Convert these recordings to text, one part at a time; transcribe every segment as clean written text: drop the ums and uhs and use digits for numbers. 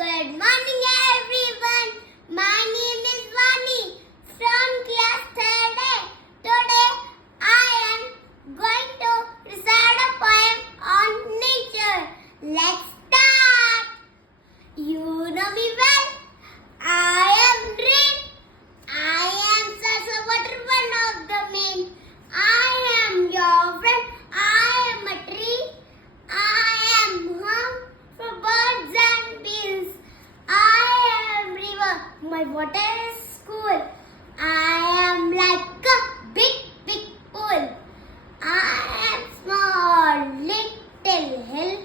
Good morning, everyone. My name is Vani from class 3rd A. Today, I am going to recite a poem on nature. Let's start. You know me well. I am rain. I am such a water, one of the main. I am your friend. I am a tree. I am home for birds and bees. I am river. My water is cool. I am like a big pool. I am small little hill.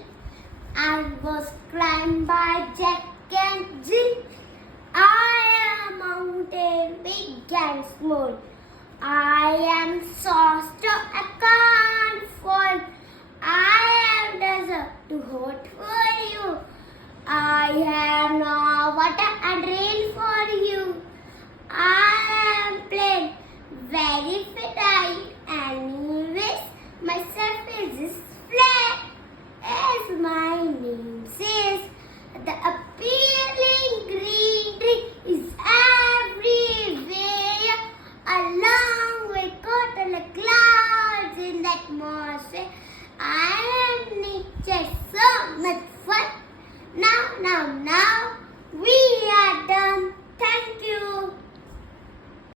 I was climbed by Jack and Jill. I am mountain big and small. I am saucer, I can't fall. I am desert too hot for you. I have no water and rain for